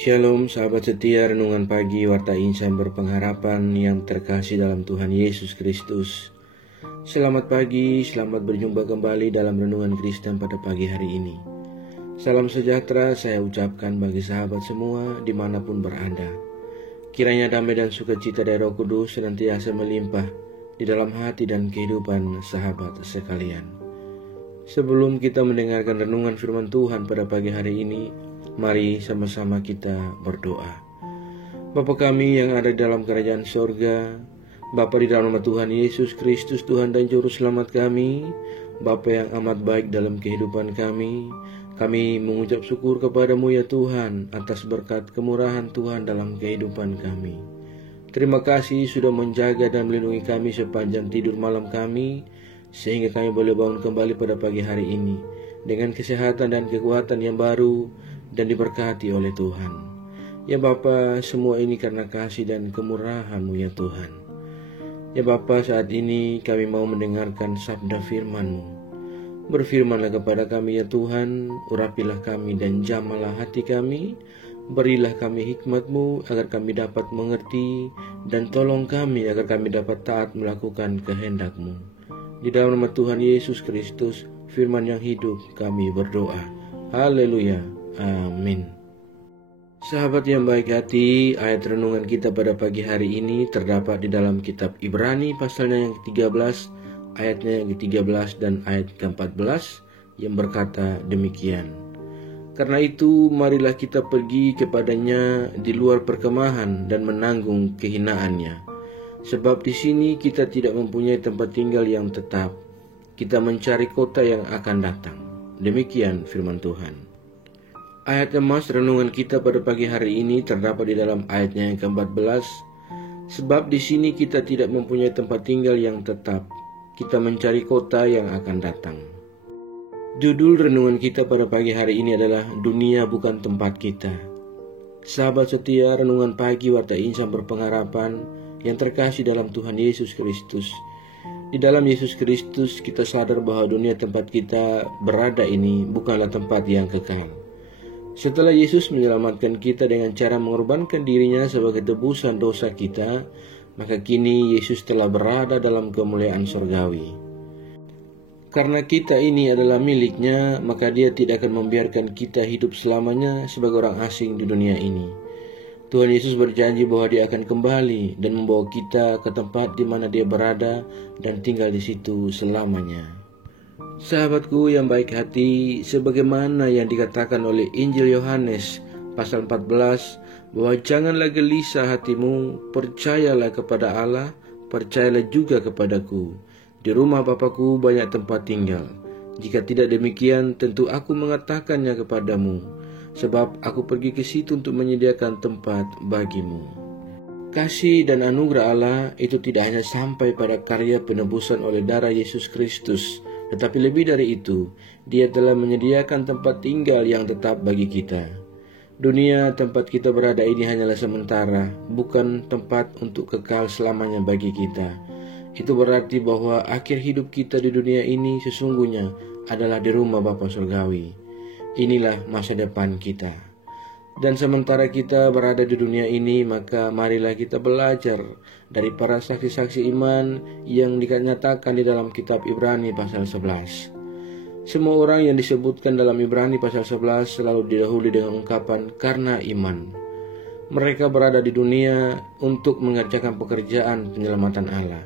Shalom sahabat setia renungan pagi Warta Insan berpengharapan yang terkasih dalam Tuhan Yesus Kristus. Selamat pagi, selamat berjumpa kembali dalam renungan Kristen pada pagi hari ini. Salam sejahtera saya ucapkan bagi sahabat semua dimanapun berada. Kiranya damai dan sukacita dari Roh Kudus senantiasa melimpah di dalam hati dan kehidupan sahabat sekalian. Sebelum kita mendengarkan renungan firman Tuhan pada pagi hari ini, mari sama-sama kita berdoa. Bapa kami yang ada di dalam kerajaan sorga, Bapa di dalam nama Tuhan Yesus Kristus, Tuhan dan Juru Selamat kami, Bapa yang amat baik dalam kehidupan kami mengucap syukur kepadamu ya Tuhan atas berkat kemurahan Tuhan dalam kehidupan kami. Terima kasih sudah menjaga dan melindungi kami sepanjang tidur malam kami, sehingga kami boleh bangun kembali pada pagi hari ini dengan kesehatan dan kekuatan yang baru dan diberkati oleh Tuhan. Ya Bapa, semua ini karena kasih dan kemurahan-Mu ya Tuhan. Ya Bapa, saat ini kami mau mendengarkan sabda firman-Mu. Berfirmanlah kepada kami ya Tuhan, urapilah kami dan jamalah hati kami, berilah kami hikmat-Mu agar kami dapat mengerti, dan tolong kami agar kami dapat taat melakukan kehendak-Mu. Di dalam nama Tuhan Yesus Kristus, firman yang hidup, kami berdoa. Haleluya. Amin. Sahabat yang baik hati, ayat renungan kita pada pagi hari ini terdapat di dalam kitab Ibrani pasalnya yang ke-13, ayatnya yang ke-13 dan ayat ke-14 yang berkata demikian. Karena itu marilah kita pergi kepadanya di luar perkemahan dan menanggung kehinaannya. Sebab di sini kita tidak mempunyai tempat tinggal yang tetap. Kita mencari kota yang akan datang. Demikian firman Tuhan. Ayat emas renungan kita pada pagi hari ini terdapat di dalam ayatnya yang ke-14. Sebab di sini kita tidak mempunyai tempat tinggal yang tetap. Kita mencari kota yang akan datang. Judul renungan kita pada pagi hari ini adalah Dunia Bukan Tempat Kita. Sahabat setia renungan pagi Warta Insan berpengharapan yang terkasih dalam Tuhan Yesus Kristus. Di dalam Yesus Kristus kita sadar bahwa dunia tempat kita berada ini bukanlah tempat yang kekal. Setelah Yesus menyelamatkan kita dengan cara mengorbankan dirinya sebagai tebusan dosa kita, maka kini Yesus telah berada dalam kemuliaan surgawi. Karena kita ini adalah miliknya, maka Dia tidak akan membiarkan kita hidup selamanya sebagai orang asing di dunia ini. Tuhan Yesus berjanji bahwa Dia akan kembali dan membawa kita ke tempat di mana Dia berada dan tinggal di situ selamanya. Sahabatku yang baik hati, sebagaimana yang dikatakan oleh Injil Yohanes pasal 14, bahwa janganlah gelisah hatimu, percayalah kepada Allah, percayalah juga kepadaku. Di rumah Bapa-Ku banyak tempat tinggal. Jika tidak demikian, tentu Aku mengatakannya kepadamu. Sebab Aku pergi ke situ untuk menyediakan tempat bagimu. Kasih dan anugerah Allah itu tidak hanya sampai pada karya penebusan oleh darah Yesus Kristus, tetapi lebih dari itu, Dia telah menyediakan tempat tinggal yang tetap bagi kita. Dunia tempat kita berada ini hanyalah sementara, bukan tempat untuk kekal selamanya bagi kita. Itu berarti bahwa akhir hidup kita di dunia ini sesungguhnya adalah di rumah Bapa Surgawi. Inilah masa depan kita. Dan sementara kita berada di dunia ini, maka marilah kita belajar dari para saksi-saksi iman yang dinyatakan di dalam kitab Ibrani pasal 11. Semua orang yang disebutkan dalam Ibrani pasal 11 selalu didahului dengan ungkapan karena iman. Mereka berada di dunia untuk mengerjakan pekerjaan penyelamatan Allah.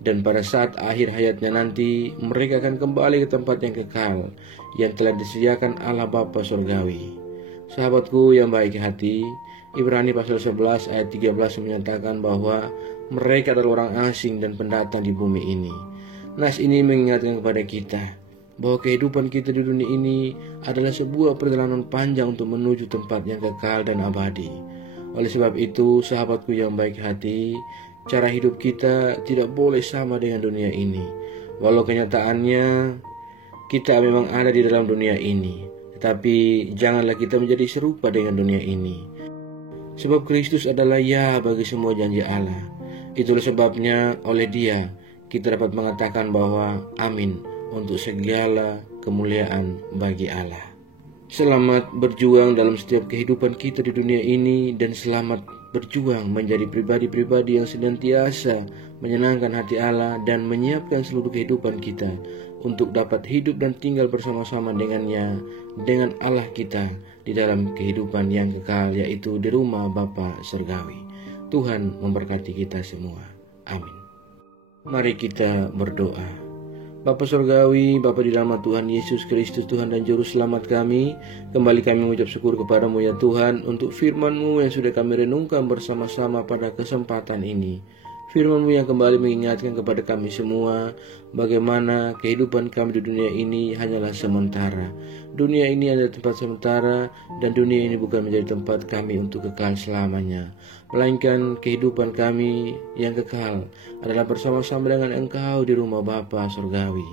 Dan pada saat akhir hayatnya nanti, mereka akan kembali ke tempat yang kekal, yang telah disediakan Allah Bapa Surgawi. Sahabatku yang baik hati, Ibrani pasal 11 ayat 13 menyatakan bahwa mereka adalah orang asing dan pendatang di bumi ini. Nas ini mengingatkan kepada kita bahwa kehidupan kita di dunia ini adalah sebuah perjalanan panjang untuk menuju tempat yang kekal dan abadi. Oleh sebab itu, sahabatku yang baik hati, cara hidup kita tidak boleh sama dengan dunia ini. Walau kenyataannya kita memang ada di dalam dunia ini, tetapi janganlah kita menjadi serupa dengan dunia ini. Sebab Kristus adalah ya bagi semua janji Allah. Itulah sebabnya oleh Dia kita dapat mengatakan bahwa amin untuk segala kemuliaan bagi Allah. Selamat berjuang dalam setiap kehidupan kita di dunia ini, dan selamat berjuang menjadi pribadi-pribadi yang senantiasa menyenangkan hati Allah dan menyiapkan seluruh kehidupan kita untuk dapat hidup dan tinggal bersama-sama dengannya, dengan Allah kita di dalam kehidupan yang kekal, yaitu di rumah Bapa Surgawi. Tuhan memberkati kita semua. Amin. Mari kita berdoa. Bapa Surgawi, Bapa di dalam Tuhan Yesus Kristus, Tuhan dan Juru Selamat kami, kembali kami mengucap syukur kepadamu ya Tuhan, untuk firman-Mu yang sudah kami renungkan bersama-sama pada kesempatan ini. Firman-Mu yang kembali mengingatkan kepada kami semua, bagaimana kehidupan kami di dunia ini hanyalah sementara. Dunia ini adalah tempat sementara, dan dunia ini bukan menjadi tempat kami untuk kekal selamanya, melainkan kehidupan kami yang kekal adalah bersama-sama dengan Engkau di rumah Bapa Surgawi.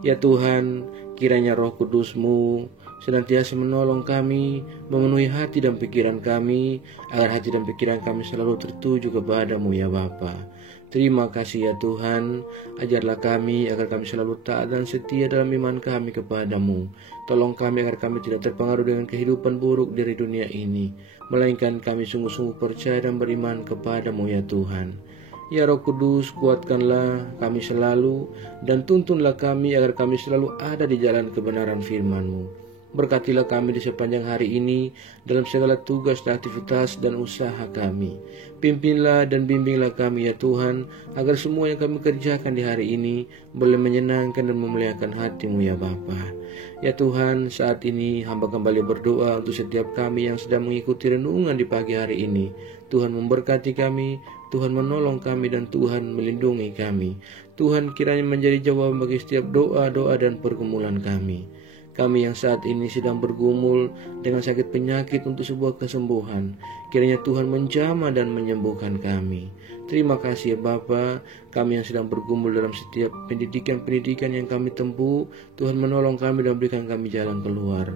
Ya Tuhan, kiranya Roh Kudus-Mu senantiasa menolong kami, memenuhi hati dan pikiran kami, agar hati dan pikiran kami selalu tertuju kepada-Mu ya Bapa. Terima kasih ya Tuhan, ajarlah kami agar kami selalu taat dan setia dalam iman kami kepada-Mu. Tolong kami agar kami tidak terpengaruh dengan kehidupan buruk dari dunia ini, melainkan kami sungguh-sungguh percaya dan beriman kepada-Mu ya Tuhan. Ya Roh Kudus, kuatkanlah kami selalu dan tuntunlah kami agar kami selalu ada di jalan kebenaran firman-Mu. Berkatilah kami di sepanjang hari ini dalam segala tugas dan aktivitas dan usaha kami. Pimpinlah dan bimbinglah kami ya Tuhan, agar semua yang kami kerjakan di hari ini boleh menyenangkan dan memuliakan hati-Mu ya Bapa. Ya Tuhan, saat ini hamba kembali berdoa untuk setiap kami yang sedang mengikuti renungan di pagi hari ini. Tuhan memberkati kami, Tuhan menolong kami, dan Tuhan melindungi kami. Tuhan kiranya menjadi jawaban bagi setiap doa-doa dan pergumulan kami. Kami yang saat ini sedang bergumul dengan sakit penyakit untuk sebuah kesembuhan, kiranya Tuhan menjamah dan menyembuhkan kami. Terima kasih ya Bapa, kami yang sedang bergumul dalam setiap pendidikan-pendidikan yang kami tempuh, Tuhan menolong kami dan berikan kami jalan keluar.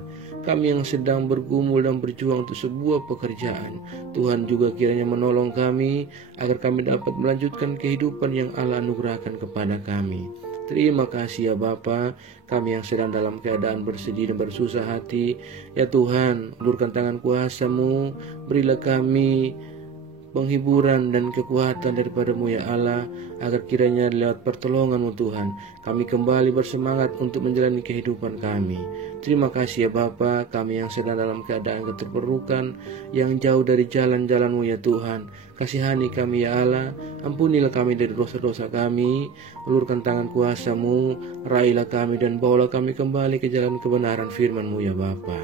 Kami yang sedang bergumul dan berjuang untuk sebuah pekerjaan, Tuhan juga kiranya menolong kami agar kami dapat melanjutkan kehidupan yang Allah anugerahkan kepada kami. Terima kasih ya Bapa, kami yang sedang dalam keadaan bersedih dan bersusah hati, ya Tuhan, ulurkan tangan kuasa-Mu, berilah kami penghiburan dan kekuatan daripada-Mu ya Allah, agar kiranya lewat pertolongan-Mu Tuhan, kami kembali bersemangat untuk menjalani kehidupan kami. Terima kasih ya Bapa, kami yang sedang dalam keadaan keterpurukan, yang jauh dari jalan-jalan-Mu ya Tuhan, kasihani kami ya Allah, ampunilah kami dari dosa-dosa kami, ulurkan tangan kuasa-Mu, raihlah kami dan bawalah kami kembali ke jalan kebenaran firman-Mu ya Bapa.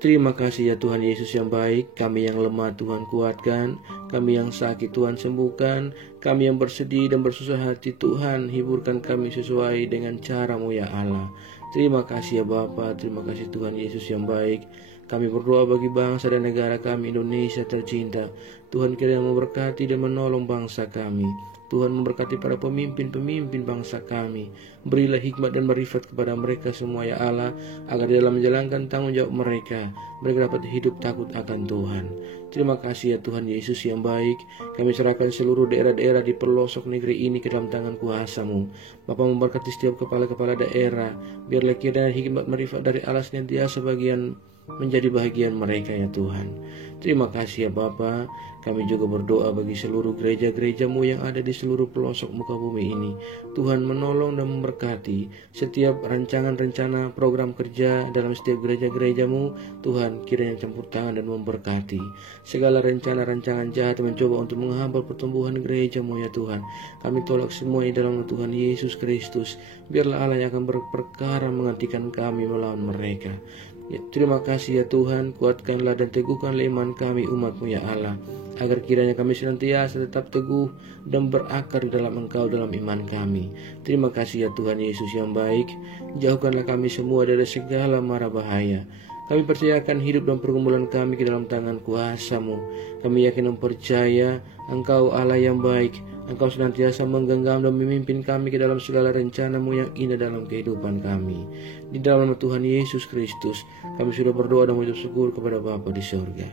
Terima kasih ya Tuhan Yesus yang baik, kami yang lemah Tuhan kuatkan, kami yang sakit Tuhan sembuhkan, kami yang bersedih dan bersusah hati Tuhan hiburkan kami sesuai dengan cara-Mu ya Allah. Terima kasih ya Bapa, terima kasih Tuhan Yesus yang baik. Kami berdoa bagi bangsa dan negara kami Indonesia tercinta. Tuhan kiranya memberkati dan menolong bangsa kami. Tuhan memberkati para pemimpin-pemimpin bangsa kami. Berilah hikmat dan marifat kepada mereka semua ya Allah, agar dalam menjalankan tanggung jawab mereka dapat hidup takut akan Tuhan. Terima kasih ya Tuhan Yesus yang baik. Kami serahkan seluruh daerah-daerah di pelosok negeri ini ke dalam tangan kuasa-Mu. Bapa memberkati setiap kepala-kepala daerah. Biarlah kiranya hikmat marifat dari Allah senantiasa menjadi bahagian mereka ya Tuhan. Terima kasih ya Bapa. Kami juga berdoa bagi seluruh gereja-gereja-Mu yang ada di seluruh pelosok muka bumi ini. Tuhan menolong dan memberkati setiap rancangan-rencana program kerja dalam setiap gereja-gereja-Mu. Tuhan kiranya campur tangan dan memberkati segala rencana-rancangan jahat yang mencoba untuk menghambat pertumbuhan gereja-Mu ya Tuhan. Kami tolak semuanya dalam nama Tuhan Yesus Kristus. Biarlah Allah yang akan berperkara menggantikan kami melawan mereka. Ya, terima kasih ya Tuhan, kuatkanlah dan teguhkanlah iman kami umat-Mu ya Allah, agar kiranya kami senantiasa tetap teguh dan berakar dalam Engkau dalam iman kami. Terima kasih ya Tuhan Yesus yang baik, jauhkanlah kami semua dari segala mara bahaya. Kami percayakan hidup dan pergumulan kami ke dalam tangan kuasa-Mu. Kami yakin dan percaya Engkau Allah yang baik. Engkau senantiasa menggenggam dan memimpin kami ke dalam segala rencana-Mu yang indah dalam kehidupan kami. Di dalam nama Tuhan Yesus Kristus, kami sudah berdoa dan mengucap syukur kepada Bapa di surga.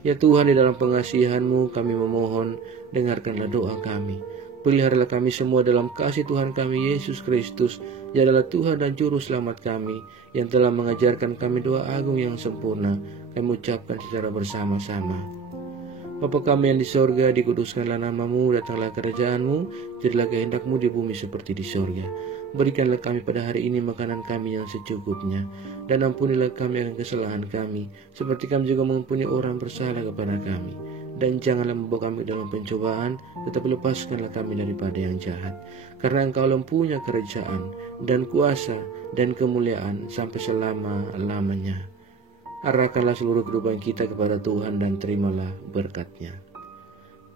Ya Tuhan, di dalam pengasihan-Mu kami memohon, dengarkanlah doa kami. Peliharalah kami semua dalam kasih Tuhan kami Yesus Kristus, yang adalah Tuhan dan Juru Selamat kami, yang telah mengajarkan kami doa agung yang sempurna. Kami ucapkan secara bersama-sama. Bapa kami yang di sorga, dikuduskanlah namamu, datanglah kerajaan-Mu, jadilah kehendak-Mu di bumi seperti di sorga. Berikanlah kami pada hari ini makanan kami yang secukupnya, dan ampunilah kami akan kesalahan kami, seperti kami juga mengampuni orang bersalah kepada kami. Dan janganlah membawa kami dalam pencobaan, tetapi lepaskanlah kami daripada yang jahat. Karena Engkau punya kerajaan, dan kuasa, dan kemuliaan sampai selama-lamanya. Arahkanlah seluruh kehidupan kita kepada Tuhan dan terimalah berkat-Nya.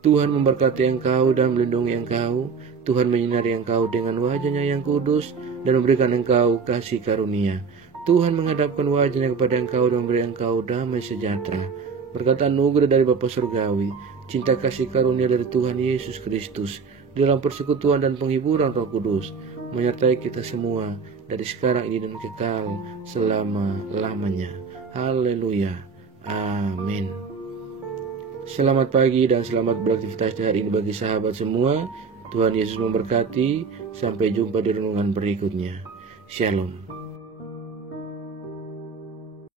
Tuhan memberkati engkau dan melindungi engkau. Tuhan menyinari engkau dengan wajah-Nya yang kudus dan memberikan engkau kasih karunia. Tuhan menghadapkan wajah-Nya kepada engkau dan memberi engkau damai sejahtera. Berkat anugerah dari Bapa Surgawi, cinta kasih karunia dari Tuhan Yesus Kristus, di dalam persekutuan dan penghiburan Roh Kudus, menyertai kita semua dari sekarang ini dan kekal selama-lamanya. Haleluya. Amin. Selamat pagi dan selamat beraktivitas hari ini bagi sahabat semua. Tuhan Yesus memberkati. Sampai jumpa di renungan berikutnya. Shalom.